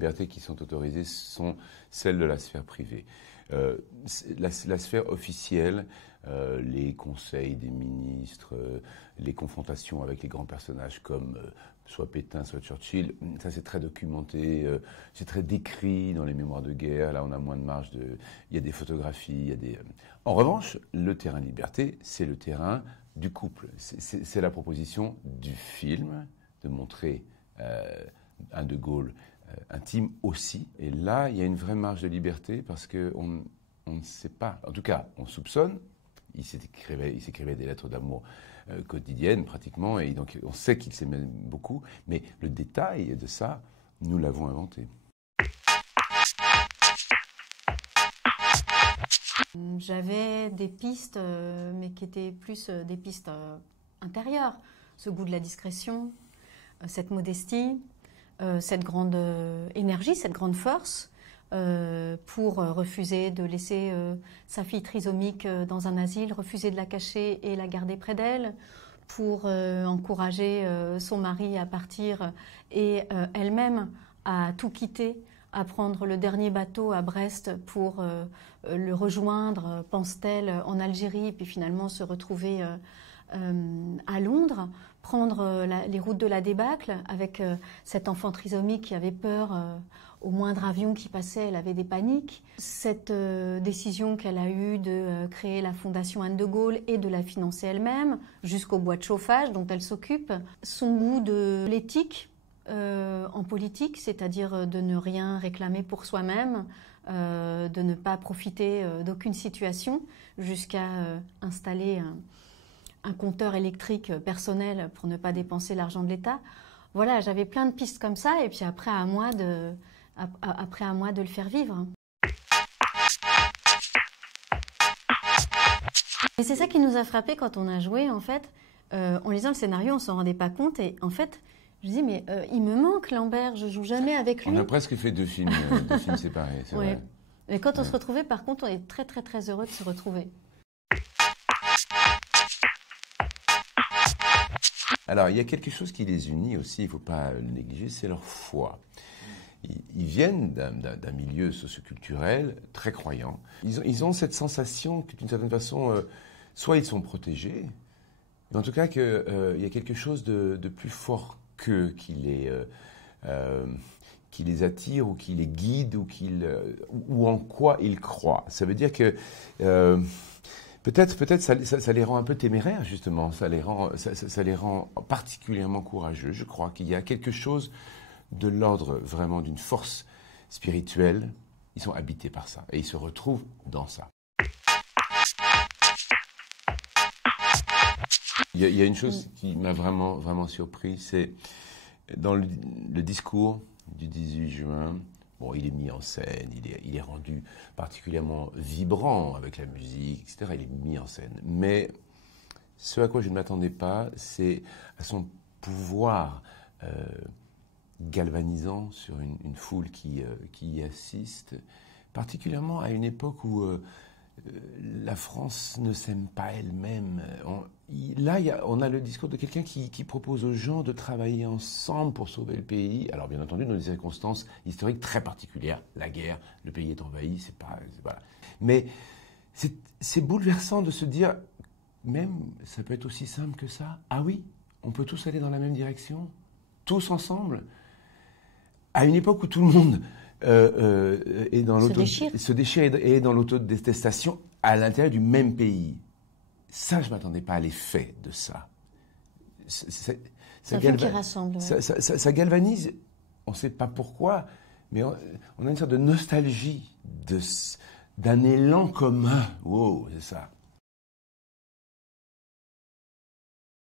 libertés qui sont autorisées sont celles de la sphère privée. La sphère officielle, les conseils des ministres, les confrontations avec les grands personnages comme soit Pétain, soit Churchill, ça c'est très documenté, c'est très décrit dans les mémoires de guerre. Là, on a moins de marge il y a des photographies, il y a des. En revanche, le terrain liberté, c'est le terrain du couple. C'est la proposition du film de montrer un De Gaulle intime aussi. Et là, il y a une vraie marge de liberté parce qu'on ne sait pas. En tout cas, on soupçonne. Il s'écrivait des lettres d'amour quotidiennes pratiquement, et donc on sait qu'il s'aimait beaucoup. Mais le détail de ça, nous l'avons inventé. J'avais des pistes, mais qui étaient plus des pistes intérieures. Ce goût de la discrétion, cette modestie, cette grande énergie, cette grande force pour refuser de laisser sa fille trisomique dans un asile, refuser de la cacher et la garder près d'elle, pour encourager son mari à partir et elle-même à tout quitter, à prendre le dernier bateau à Brest pour le rejoindre, pense-t-elle, en Algérie, puis finalement se retrouver à Londres, prendre les routes de la débâcle avec cet enfant trisomique qui avait peur au moindre avion qui passait, elle avait des paniques. Cette décision qu'elle a eue de créer la Fondation Anne de Gaulle et de la financer elle-même, jusqu'au bois de chauffage dont elle s'occupe, son goût de l'éthique en politique, c'est-à-dire de ne rien réclamer pour soi-même, de ne pas profiter d'aucune situation, jusqu'à installer un compteur électrique personnel pour ne pas dépenser l'argent de l'État. Voilà, j'avais plein de pistes comme ça, et puis après à moi de le faire vivre. Et c'est ça qui nous a frappé quand on a joué, en fait. En lisant le scénario, on s'en rendait pas compte, et en fait, je dis mais il me manque Lambert, je joue jamais avec lui. On a presque fait deux films séparés, c'est vrai. Mais quand on se retrouvait, par contre, on est très très très heureux de se retrouver. Alors, il y a quelque chose qui les unit aussi, il ne faut pas le négliger, c'est leur foi. Ils viennent d'un milieu socioculturel très croyant. Ils ont cette sensation que, d'une certaine façon, soit ils sont protégés, mais en tout cas qu'il y a quelque chose de plus fort qu'eux qui les attire ou qui les guide ou en quoi ils croient. Ça veut dire que peut-être ça les rend un peu téméraires, justement. Ça les rend particulièrement courageux. Je crois qu'il y a quelque chose de l'ordre vraiment d'une force spirituelle. Ils sont habités par ça et ils se retrouvent dans ça. Il y a une chose qui m'a vraiment, vraiment surpris, c'est dans le discours du 18 juin, bon, il est mis en scène, il est rendu particulièrement vibrant avec la musique, etc. Il est mis en scène. Mais ce à quoi je ne m'attendais pas, c'est à son pouvoir galvanisant sur une foule qui y assiste, particulièrement à une époque où la France ne s'aime pas elle-même. Là, on a le discours de quelqu'un qui propose aux gens de travailler ensemble pour sauver le pays. Alors, bien entendu, dans des circonstances historiques très particulières, la guerre, le pays est envahi, voilà. Mais c'est bouleversant de se dire, même, ça peut être aussi simple que ça. Ah oui, on peut tous aller dans la même direction, tous ensemble, à une époque où tout le monde se déchire et est dans l'autodétestation à l'intérieur du même pays. Ça, je ne m'attendais pas à l'effet de ça. Ça rassemble. Ouais. Ça galvanise, on ne sait pas pourquoi, mais on a une sorte de nostalgie d'un élan commun. Wow, c'est ça.